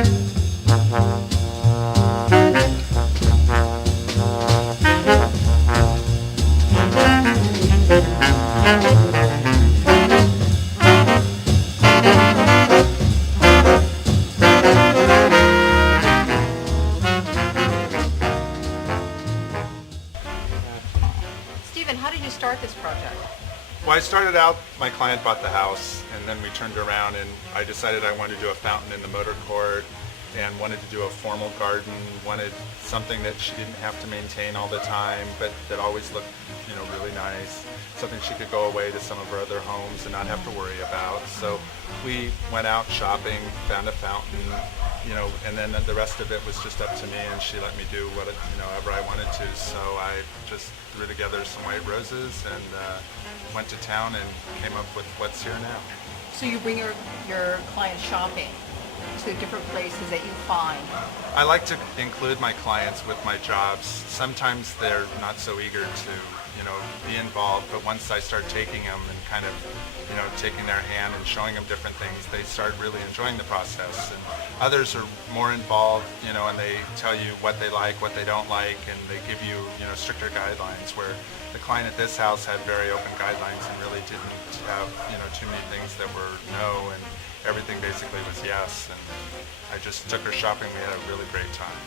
Stephen, how did you start this project? Well, I started out, my client bought the house, and then we turned around and I decided I wanted to do a fountain in the motor court and wanted to do a formal garden, wanted something that she didn't have to maintain all the time, but that always looked, really nice, something she could go away to some of her other homes and not have to worry about. So we went out shopping, found a fountain, and then the rest of it was just up to me, and she let me do whatever I wanted to. So I just threw together some white roses and went to town and came up with what's here now. So you bring your clients shopping to different places that you find. I like to include my clients with my jobs. Sometimes they're not so eager to, be involved, but once I start taking them and kind of, taking their hand and showing them different things, they start really enjoying the process. And others are more involved, and they tell you what they like, what they don't like, and they give you, stricter guidelines, where the client at this house had very open guidelines and really didn't have, too many things that were no, and everything basically was yes. And I just took her shopping. We had a really great time.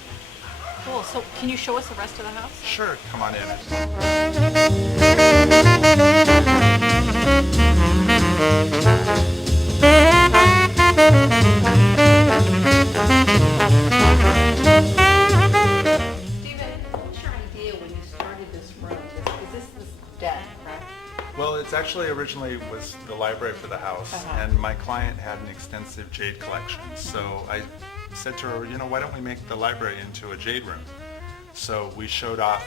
Cool. So can you show us the rest of the house? Sure, come on in. Stephen, what was your idea when you started this room? Is this den, correct? Well, it's actually originally was the library for the house, and my client had an extensive jade collection. So I said to her, why don't we make the library into a jade room? So we showed off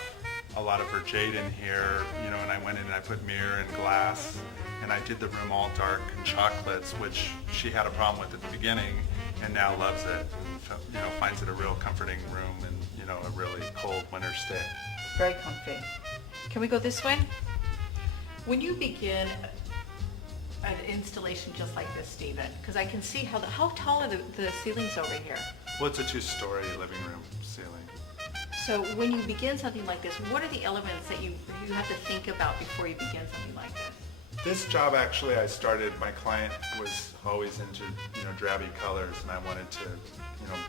a lot of her jade in here, and I went in and I put mirror and glass, and I did the room all dark and chocolates, which she had a problem with at the beginning, and now loves it. Finds it a real comforting room and, a really cold winter stay. Very comfy. Can we go this way? When you begin an installation just like this, Stephen, because I can see how tall are the ceilings over here? Well, it's a 2-story living room ceiling. So when you begin something like this, what are the elements that you have to think about before you begin something like this? This job, actually, I started, my client was always into, drabby colors, and I wanted to,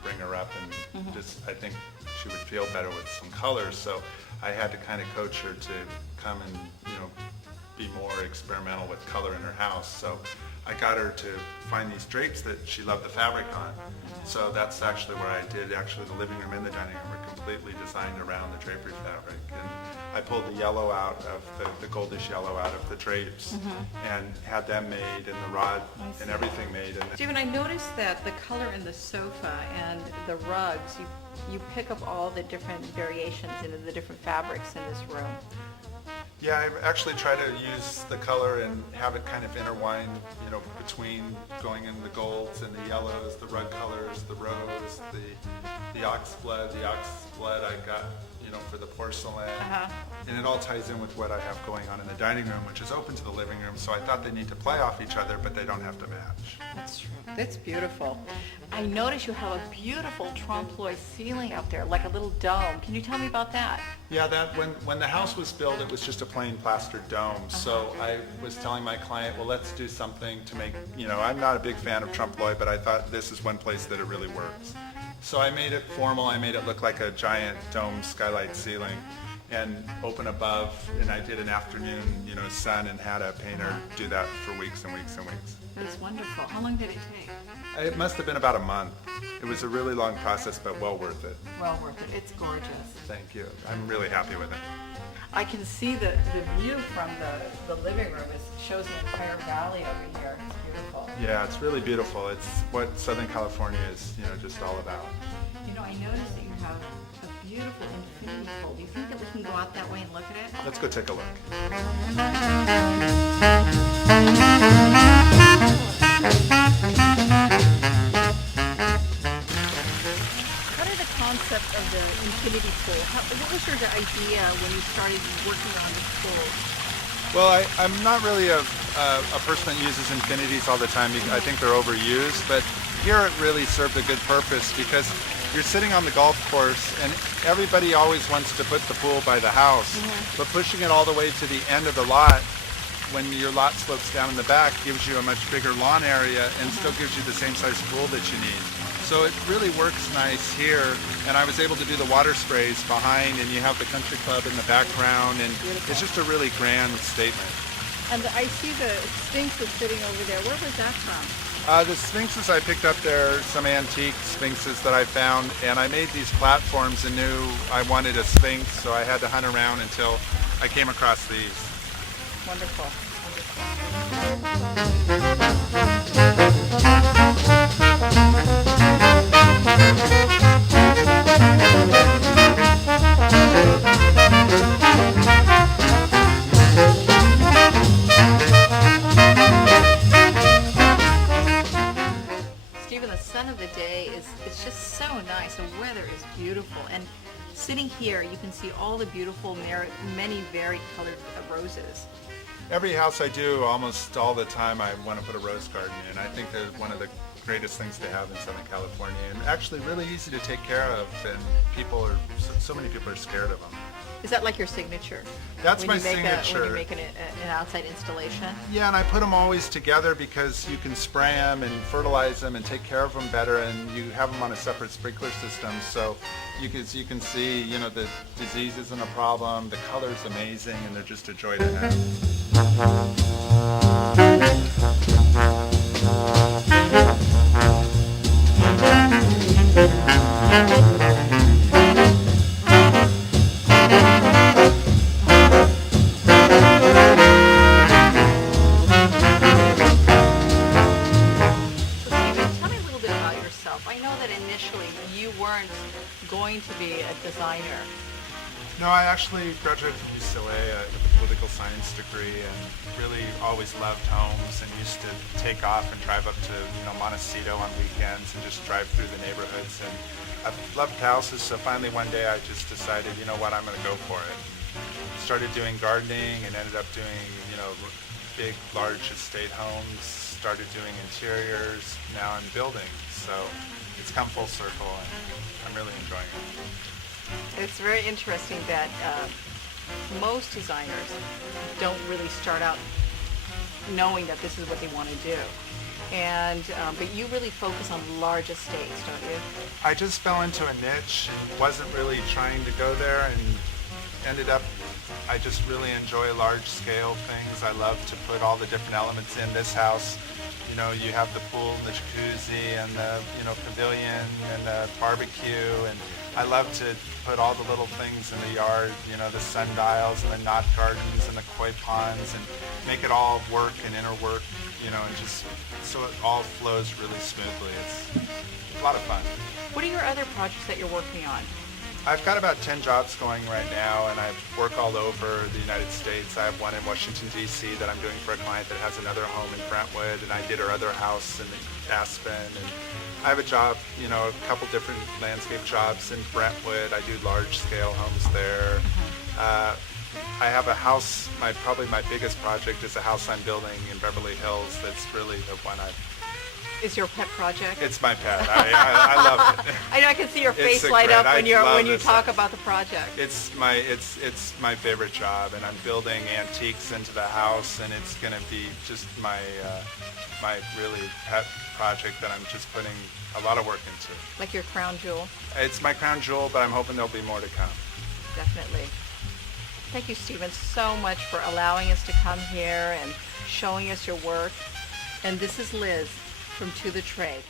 bring her up and just, I think she would feel better with some colors. So I had to kind of coach her to come and, be more experimental with color in her house. So I got her to find these drapes that she loved the fabric on. So that's actually where I did the living room and the dining room were completely designed around the drapery fabric. And I pulled the yellow out of the goldish yellow out of the drapes and had them made, and the rod and everything made. And Stephen, I noticed that the color in the sofa and the rugs, you pick up all the different variations into the different fabrics in this room. Yeah, I actually try to use the color and have it kind of intertwined, between going in the golds and the yellows, the rug colors, the rose, the ox blood I got, for the porcelain. And it all ties in with what I have going on in the dining room, which is open to the living room. So I thought they need to play off each other, but they don't have to match. That's true. That's beautiful. I notice you have a beautiful trompe-l'oeil ceiling up there, like a little dome. Can you tell me about that? Yeah, that when the house was built, it was just a plain plastered dome. So I was telling my client, well, let's do something to make, I'm not a big fan of trompe-l'oeil, but I thought this is one place that it really works. So I made it formal. I made it look like a giant dome skylight ceiling and open above, and I did an afternoon, sun, and had a painter do that for weeks and weeks and weeks. That's wonderful. How long did it take? It must have been about a month. It was a really long process, but well worth it. Well worth it. It's gorgeous. Thank you. I'm really happy with it. I can see the view from the living room. It shows the entire valley over here. It's beautiful. Yeah, it's really beautiful. It's what Southern California is, just all about. I noticed that you have a beautiful infinity pool. Do you think that we can go out that way and look at it? Let's go take a look. What are the concept of the infinity pool? What was your idea when you started working on this pool? Well, I'm not really a person that uses infinities all the time. I think they're overused, but here it really served a good purpose because you're sitting on the golf course and everybody always wants to put the pool by the house, but pushing it all the way to the end of the lot when your lot slopes down in the back gives you a much bigger lawn area and still gives you the same size pool that you need. So it really works nice here, and I was able to do the water sprays behind, and you have the country club in the background, and Beautiful. it's just a really grand statement. And I see the Sphinx is sitting over there. Where was that from? The sphinxes I picked up there, some antique sphinxes that I found, and I made these platforms and knew I wanted a sphinx, so I had to hunt around until I came across these. Wonderful. Stephen, the sun of the day it's just so nice. The weather is beautiful, and sitting here you can see all the beautiful many varied colored roses. Every house I do, almost all the time, I want to put a rose garden in. I think they're one of the greatest things to have in Southern California, and actually really easy to take care of, and so many people are scared of them. Is that like your signature? That's When my you make signature. when you make an outside installation? Yeah, and I put them always together because you can spray them and fertilize them and take care of them better, and you have them on a separate sprinkler system, so you can see, you know, the disease isn't a problem, the color's amazing, and they're just a joy to have. So Stephen, tell me a little bit about yourself. I know that initially you weren't going to be a designer. No, I actually graduated from UCLA with a political science degree and really always loved homes and used to take off and drive up to, Montecito on weekends and just drive through the neighborhoods. And I've loved houses, so finally one day I just decided, you know what, I'm going to go for it. Started doing gardening and ended up doing, big, large estate homes, started doing interiors, now I'm building. So it's come full circle and I'm really enjoying it. It's very interesting that most designers don't really start out knowing that this is what they want to do. And but you really focus on large estates, don't you? I just fell into a niche and wasn't really trying to go there, and ended up, I just really enjoy large scale things. I love to put all the different elements in this house. You have the pool and the jacuzzi and the, pavilion and the barbecue, and I love to put all the little things in the yard, the sundials and the knot gardens and the koi ponds, and make it all work and interwork, and just so it all flows really smoothly. It's a lot of fun. What are your other projects that you're working on? I've got about 10 jobs going right now, and I work all over the United States. I have one in Washington, D.C. that I'm doing for a client that has another home in Brentwood, and I did her other house in Aspen. And I have a job, a couple different landscape jobs in Brentwood. I do large-scale homes there. I have a house, probably my biggest project is a house I'm building in Beverly Hills. That's really the one Is your pet project? It's my pet. I love it. I know I can see your face It's light great. up when I you love talk this. about the project. It's my favorite job, and I'm building antiques into the house, and it's going to be just my really pet project that I'm just putting a lot of work into. Like your crown jewel. It's my crown jewel, but I'm hoping there'll be more to come. Definitely. Thank you, Stephen, so much for allowing us to come here and showing us your work. And this is Liz from To The Trade.